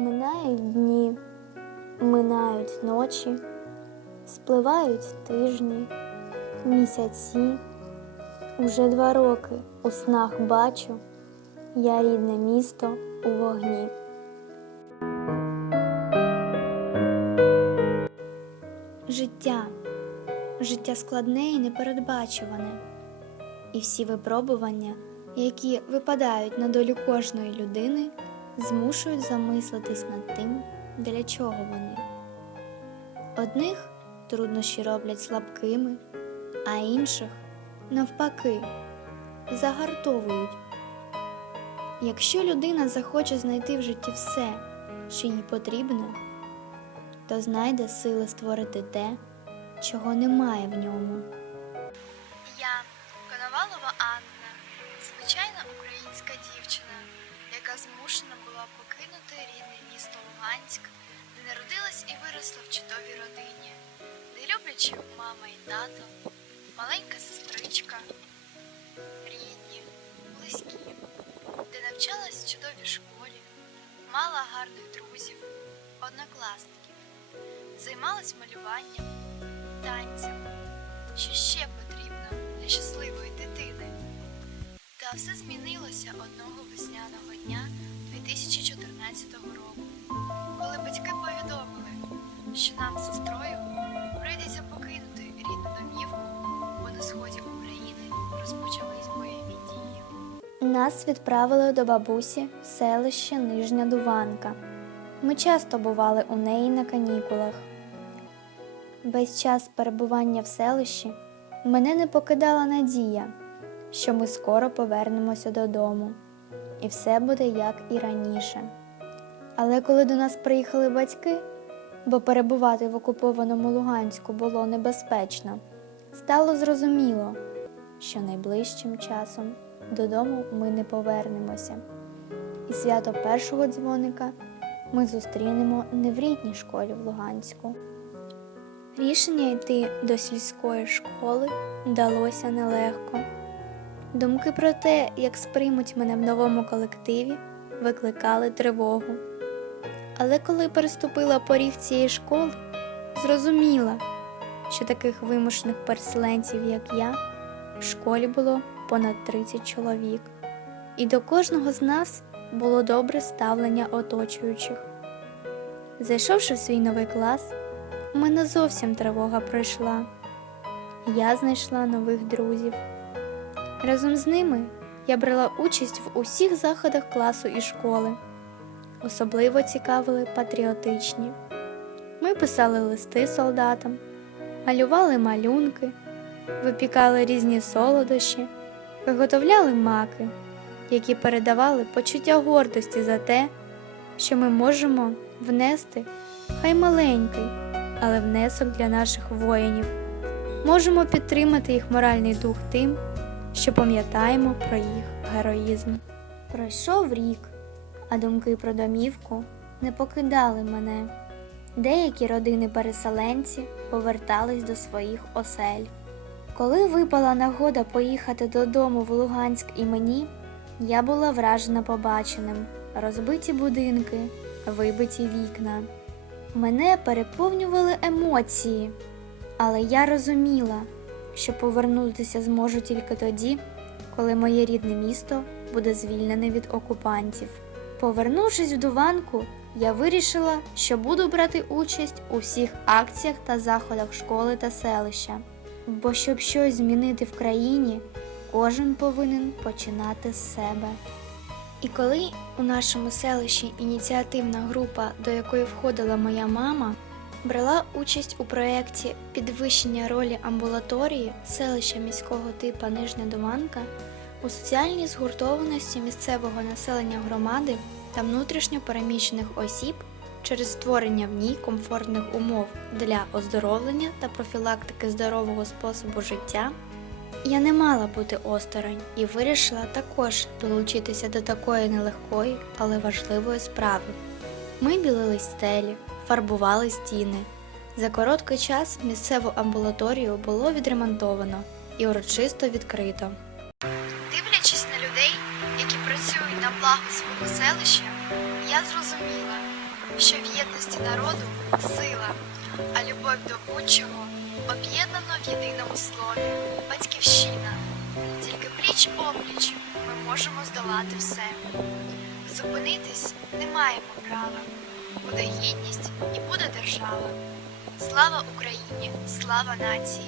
Минають дні, минають ночі, спливають тижні, місяці. Уже два роки у снах бачу я рідне місто у вогні. Життя. Життя складне і непередбачуване. І всі випробування, які випадають на долю кожної людини, змушують замислитись над тим, для чого вони. Одних труднощі роблять слабкими, а інших, навпаки, загартовують. Якщо людина захоче знайти в житті все, що їй потрібно, то знайде сили створити те, чого немає в ньому. Я Коновалова Анна, звичайна українська дівчина, яка змушена була покинути рідне місто Луганськ, де народилась і виросла в чудовій родині, де люблячі мама і тато, маленька сестричка, рідні, близькі, де навчалась в чудовій школі, мала гарних друзів, однокласників, займалась малюванням, танцями. Що ще Та все змінилося одного весняного дня 2014 року, коли батьки повідомили, що нам з сестрою прийдеться покинути рідну домівку, бо на сході України розпочались бойові дії. Нас відправили до бабусі в селище Нижня Дуванка. Ми часто бували у неї на канікулах. Весь час перебування в селищі мене не покидала надія, що ми скоро повернемося додому, і все буде як і раніше. Але коли до нас приїхали батьки, бо перебувати в окупованому Луганську було небезпечно, стало зрозуміло, що найближчим часом додому ми не повернемося. І свято першого дзвоника ми зустрінемо не в рідній школі в Луганську. Рішення йти до сільської школи далося нелегко. Думки про те, як сприймуть мене в новому колективі, викликали тривогу. Але коли переступила поріг цієї школи, зрозуміла, що таких вимушених переселенців, як я, в школі було понад 30 чоловік, і до кожного з нас було добре ставлення оточуючих. Зайшовши в свій новий клас, у мене зовсім тривога пройшла. Я знайшла нових друзів. Разом з ними я брала участь в усіх заходах класу і школи. Особливо цікавили патріотичні. Ми писали листи солдатам, малювали малюнки, випікали різні солодощі, виготовляли маки, які передавали почуття гордості за те, що ми можемо внести хай маленький, але внесок для наших воїнів. Можемо підтримати їх моральний дух тим, що пам'ятаємо про їх героїзм. Пройшов рік, а думки про домівку не покидали мене. Деякі родини-переселенці повертались до своїх осель. Коли випала нагода поїхати додому в Луганськ і мені, я була вражена побаченим розбиті будинки, вибиті вікна. Мене переповнювали емоції, але я розуміла, що повернутися зможу тільки тоді, коли моє рідне місто буде звільнене від окупантів. Повернувшись в Дуванку, я вирішила, що буду брати участь у всіх акціях та заходах школи та селища. Бо щоб щось змінити в країні, кожен повинен починати з себе. І коли у нашому селищі ініціативна група, до якої входила моя мама, брала участь у проєкті підвищення ролі амбулаторії селища міського типу Нижня Думанка у соціальній згуртованості місцевого населення громади та внутрішньо переміщених осіб через створення в ній комфортних умов для оздоровлення та профілактики здорового способу життя. Я не мала бути осторонь і вирішила також долучитися до такої нелегкої, але важливої справи. Ми білили стелі, фарбували стіни. За короткий час місцеву амбулаторію було відремонтовано і урочисто відкрито. Дивлячись на людей, які працюють на благо свого селища, я зрозуміла, що в єдності народу сила, а любов до будь-чого об'єднано в єдиному слові батьківщина. Тільки пліч опліч ми можемо здолати все. Зупинитись не маємо права. Буде гідність і буде держава. Слава Україні! Слава нації!